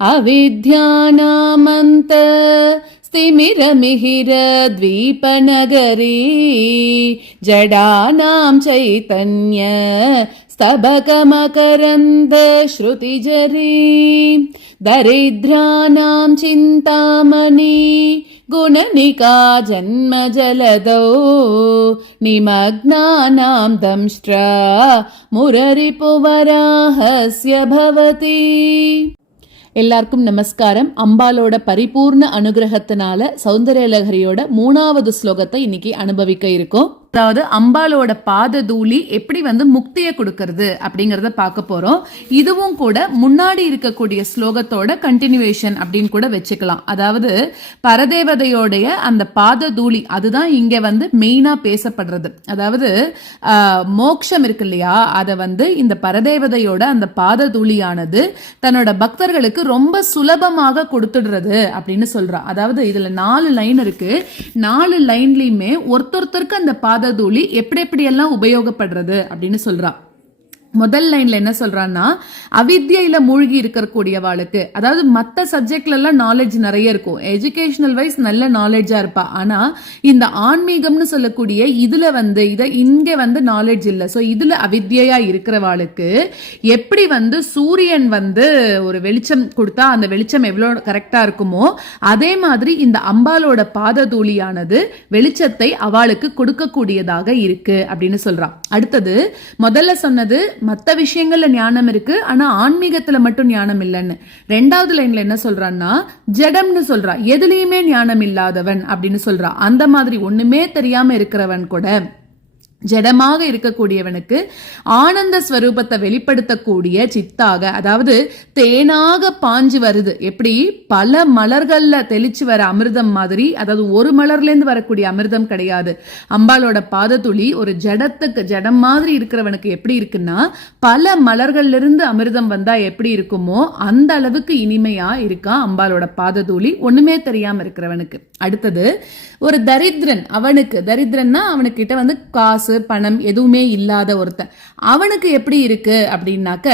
अविद्यानामन्त स्तिमिरमिहिरद्वीपनगरी जडानां चैतन्य स्तबकमकरन्द श्रुतिजरी दरिद्राणां चिन्तामणि गुणनिका जन्मजलदौ निमग्नानां दंष्ट्रा मुररिपुवराहस्य भवति. எல்லாருக்கும் நமஸ்காரம். அம்பாலோட பரிபூர்ண அனுகிரகத்தினால சௌந்தர்யலஹரியோட 3வது ஸ்லோகத்தை இன்னைக்கு அனுபவிக்க இருக்கோம். அதாவது அம்பாலோட பாத தூளி எப்படி முக்தியை கொடுக்கறது அப்படிங்கறத பார்க்க போறோம். இதுவும் கூட முன்னாடி இருக்கக்கூடிய ஸ்லோகத்தோட கண்டினியூவேஷன் அப்படின்னு கூட வச்சுக்கலாம். அதாவது பரதேவதையோடைய அந்த பாத தூளி அதுதான் இங்க மெயினா பேசப்படுறது. அதாவது மோக்ஷம் இருக்கு இல்லையா, அதை இந்த பரதேவதையோட அந்த பாத தூளியானது தன்னோட பக்தர்களுக்கு ரொம்ப சுலபமாக கொடுத்துடுறது அப்படின்னு சொல்றா. அதாவது இதுல 4 லைன் இருக்கு. 4 லைன்லயுமே ஒருத்தருக்கு அந்த பாததூளி எப்படி எப்படி எல்லாம் உபயோகப்படுறது அப்படின்னு சொல்றா. முதல் லைன்ல என்ன சொல்றான்னா, அவித்யில மூழ்கி இருக்கக்கூடியவாளுக்கு, அதாவது மற்ற சப்ஜெக்ட்ல எல்லாம் நாலேஜ் நிறைய இருக்கும், எஜுகேஷனல் வைஸ் நல்ல நாலேஜா இருப்பா. ஆனா இந்த ஆன்மீகம்னு சொல்லக்கூடிய இதுல இத இங்க நாலேஜ் இல்ல. சோ இதுல அவித்யா இருக்கிறவாளுக்கு எப்படி சூரியன் ஒரு வெளிச்சம் கொடுத்தா அந்த வெளிச்சம் எவ்வளவு கரெக்டா இருக்குமோ அதே மாதிரி இந்த அம்பாலோட பாத தூளியானது வெளிச்சத்தை அவளுக்கு கொடுக்கக்கூடியதாக இருக்கு அப்படின்னு சொல்றான். அடுத்தது முதல்ல சொன்னது மற்ற விஷயங்கள்ல ஞானம் இருக்கு, ஆனா ஆன்மீகத்துல மட்டும் ஞானம் இல்லைன்னு. 2வது லைன்ல என்ன சொல்றான்னா, ஜடம்னு சொல்றா, எதுலயுமே ஞானம் இல்லாதவன் அப்படின்னு சொல்றா. அந்த மாதிரி ஒண்ணுமே தெரியாம இருக்கிறவன் கூட ஜடமாக இருக்கக்கூடியவனுக்கு ஆனந்த ஸ்வரூபத்தை வெளிப்படுத்தக்கூடிய சித்தாக, அதாவது தேனாக பாஞ்சு வருது. எப்படி பல மலர்கள்ல தெளிச்சு வர அமிர்தம் மாதிரி, அதாவது ஒரு மலர்ல இருந்து வரக்கூடிய அமிர்தம் கிடையாது. அம்பாலோட பாதத்துளி ஒரு ஜடம் மாதிரி இருக்கிறவனுக்கு எப்படி இருக்குன்னா, பல மலர்கள்ல இருந்து அமிர்தம் வந்தா எப்படி இருக்குமோ அந்த அளவுக்கு இனிமையா இருக்கா அம்பாலோட பாதத்தூளி ஒண்ணுமே தெரியாம இருக்கிறவனுக்கு. அடுத்தது ஒரு தரித்திரன், தரித்திரன்னா அவனுக்கிட்ட காசு பணம் எதுவுமே இல்லாத ஒருத்தன், அவனுக்கு எப்படி இருக்கு அப்படின்னாக்க,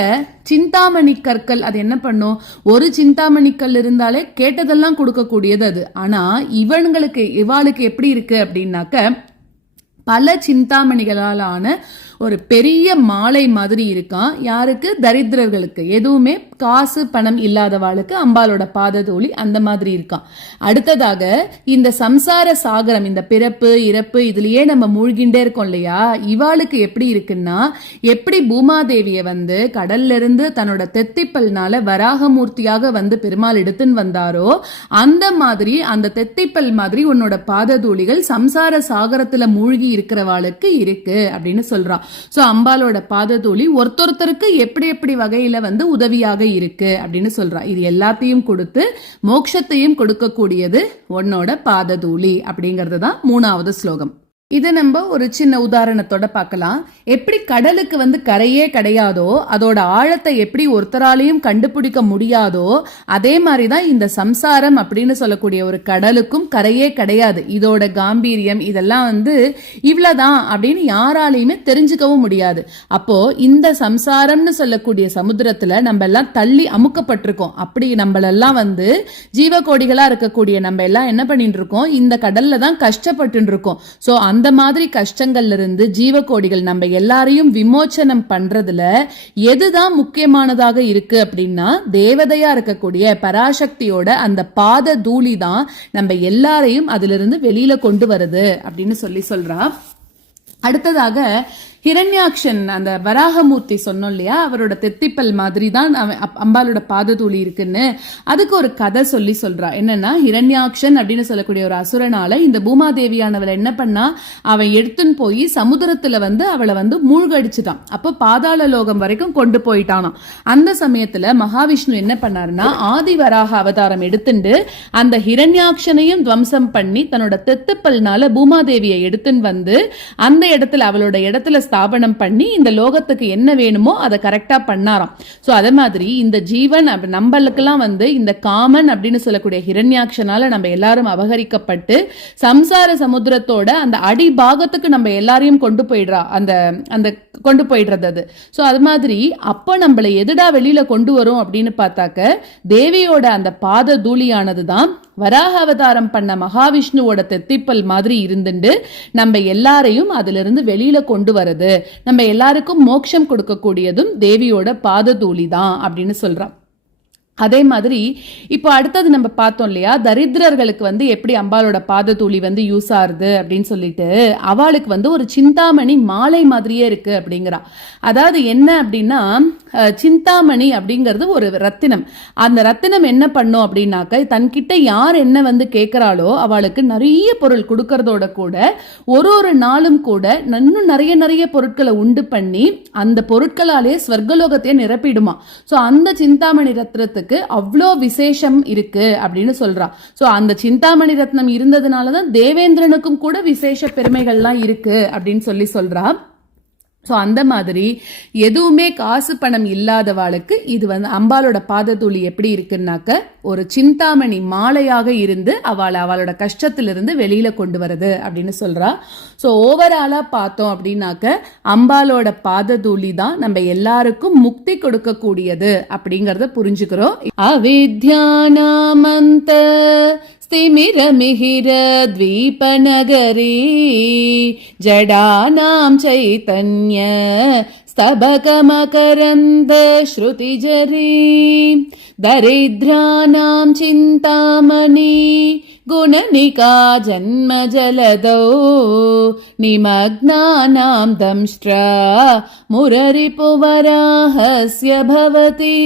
சிந்தாமணி கற்கள் அது என்ன பண்ணும், ஒரு சிந்தாமணி கல் இருந்தாலே கேட்டதெல்லாம் கொடுக்கக்கூடியது அது. ஆனா இவாளுக்கு எப்படி இருக்கு அப்படின்னாக்க, பல சிந்தாமணிகளாலான ஒரு பெரிய மாலை மாதிரி இருக்கான். யாருக்கு? தரித்திரர்களுக்கு, எதுவுமே காசு பணம் இல்லாதவாளுக்கு அம்பாலோட பாததூளி அந்த மாதிரி இருக்கான். அடுத்ததாக இந்த சம்சார சாகரம், இந்த பிறப்பு இறப்பு இதுலயே நம்ம மூழ்கிண்டே இருக்கோம் இல்லையா, இவாளுக்கு எப்படி இருக்குன்னா, எப்படி பூமாதேவிய கடல்ல இருந்து தன்னோட தெத்திப்பல்னால வராகமூர்த்தியாக பெருமாள் எடுத்துன்னு வந்தாரோ அந்த மாதிரி, அந்த தெத்திப்பல் மாதிரி உன்னோட பாததூளிகள் சம்சார சாகரத்துல மூழ்கி இருக்கிறவாளுக்கு இருக்கு அப்படின்னு சொல்றான். சோ அம்பாலோட பாததூளி ஒருத்தருக்கு எப்படி எப்படி வகையில உதவியாக இருக்கு அப்படின்னு சொல்றா. இது எல்லாத்தையும் கொடுத்து மோட்சத்தையும் கொடுக்கக்கூடியது உன்னோட பாததூளி அப்படிங்கிறது தான் 3வது ஸ்லோகம். இது நம்ம ஒரு சின்ன உதாரணத்தோட பார்க்கலாம். எப்படி கடலுக்கு கரையே கிடையாதோ, அதோட ஆழத்தை எப்படி ஒருத்தராலையும் கண்டுபிடிக்க முடியாதோ, அதே மாதிரிதான் இந்த சம்சாரம் அப்படின்னு சொல்லக்கூடிய ஒரு கடலுக்கும் கரையே கிடையாது. இதோட காம்பீரியம் இதெல்லாம் இவ்வளவுதான் அப்படின்னு யாராலையுமே தெரிஞ்சுக்கவும் முடியாது. அப்போ இந்த சம்சாரம்னு சொல்லக்கூடிய சமுத்திரத்துல நம்ம எல்லாம் தள்ளி அமுக்கப்பட்டிருக்கோம். அப்படி நம்மளெல்லாம் ஜீவகோடிகளா இருக்கக்கூடிய நம்ம எல்லாம் என்ன பண்ணிட்டு இருக்கோம், இந்த கடல்ல தான் கஷ்டப்பட்டு இருக்கோம். சோ அந்த மாதிரி கஷ்டங்கள்ல இருந்து ஜீவகோடிகள் நம்ம எல்லாரையும் விமோச்சனம் பண்றதுல எதுதான் முக்கியமானதாக இருக்கு அப்படின்னா, தேவதையா இருக்கக்கூடிய பராசக்தியோட அந்த பாத தூளி தான் நம்ம எல்லாரையும் அதுல இருந்து வெளியில கொண்டு வருது அப்படின்னு சொல்றா. அடுத்ததாக ஹிரண்யாக்ஷன், அந்த வராகமூர்த்தி சொன்னோம் இல்லையா, அவரோட தெத்திப்பல் மாதிரி தான் அம்பாலோட பாததூளி இருக்குன்னு, அதுக்கு ஒரு கதை சொல்றா. என்னன்னா, ஹிரண்யாக்ஷன் அப்படின்னு சொல்லக்கூடிய ஒரு அசுரனால இந்த பூமாதேவியானவளை என்ன பண்ணா, அவன் எடுத்துன்னு போய் சமுத்திரத்துல அவளை மூழ்கடிச்சுட்டான். அப்போ பாதாள லோகம் வரைக்கும் கொண்டு போயிட்டானாம். அந்த சமயத்துல மகாவிஷ்ணு என்ன பண்ணாருன்னா, ஆதி வராக அவதாரம் எடுத்துட்டு அந்த ஹிரண்யாக்ஷனையும் துவம்சம் பண்ணி தன்னோட தெத்துப்பல்னால பூமாதேவியை எடுத்துன்னு அந்த இடத்துல அவளோட இடத்துல ஸ்தாபனம் பண்ணி இந்த லோகத்துக்கு என்ன வேணுமோ அதை கரெக்டா பண்ணாராம். ஸோ அதே மாதிரி இந்த ஜீவன் நம்மளுக்கெல்லாம் இந்த காமன் அப்படின்னு சொல்லக்கூடிய ஹிரண்யாட்சனால நம்ம எல்லாரும் அபகரிக்கப்பட்டு சம்சார சமுத்திரத்தோட அந்த அடிபாகத்துக்கு நம்ம எல்லாரையும் கொண்டு போயிடுறா, அந்த கொண்டு போயிடுறது அது. ஸோ அது மாதிரி அப்போ நம்மளை எதுடா வெளியில கொண்டு வரும் அப்படின்னு பார்த்தாக்க தேவியோட அந்த பாத தூளியானது தான் வராக அவதாரம் பண்ண மகாவிஷ்ணுவோட தெத்திப்பல் மாதிரி இருந்துட்டு நம்ம எல்லாரையும் அதுல இருந்து வெளியில கொண்டு வரது, நம்ம எல்லாருக்கும் மோட்சம் கொடுக்கக்கூடியதும் தேவியோட பாத தூளி தான் அப்படின்னு சொல்றான். அதே மாதிரி இப்போ அடுத்தது நம்ம பார்த்தோம் இல்லையா, தரித்திரர்களுக்கு எப்படி அம்பாலோட பாத தூளி யூஸ் ஆகுது அப்படின்னு சொல்லிட்டு அவளுக்கு ஒரு சிந்தாமணி மாலை மாதிரியே இருக்கு அப்படிங்கிறா. அதாவது என்ன அப்படின்னா, சிந்தாமணி அப்படிங்கிறது ஒரு ரத்தினம். அந்த ரத்தினம் என்ன பண்ணும் அப்படின்னாக்க, தன்கிட்ட யார் என்ன கேட்கிறாளோ அவளுக்கு நிறைய பொருள் கொடுக்கறதோட கூட ஒரு நாளும் கூட இன்னும் நிறைய பொருட்களை உண்டு பண்ணி அந்த பொருட்களாலே ஸ்வர்கலோகத்தையே நிரப்பிடுமா. ஸோ அந்த சிந்தாமணி ரத்னத்துக்கு அவ்வளோ விசேஷம் இருக்கு அப்படின்னு சொல்றா. சோ அந்த சிந்தாமணி ரத்னம் இருந்ததுனாலதான் தேவேந்திரனுக்கும் கூட விசேஷ பெருமைகள்லாம் இருக்கு அப்படின்னு சொல்றா. ஸோ அந்த மாதிரி எதுவுமே காசு பணம் இல்லாதவாளுக்கு இது அம்பாலோட பாதத்தூளி எப்படி இருக்குன்னாக்க ஒரு சிந்தாமணி மாலையாக இருந்து அவளோட கஷ்டத்திலிருந்து வெளியில கொண்டு வருது அப்படின்னு சொல்றா. ஸோ ஓவராலா பார்த்தோம் அப்படின்னாக்க அம்பாலோட பாதத்தூளி தான் நம்ம எல்லாருக்கும் முக்தி கொடுக்கக்கூடியது அப்படிங்கறத புரிஞ்சுக்கிறோம். அவித்யானாமந்த स्तिमिरमिहिर द्वीपनगरी जडानां चैतन्य स्तबकमकरन्द श्रुतिजरी दरिद्राणां चिन्तामणि गुणनिका जन्मजलदौ निमग्नानां दंष्ट्रा मुररिपुवराहस्य भवति.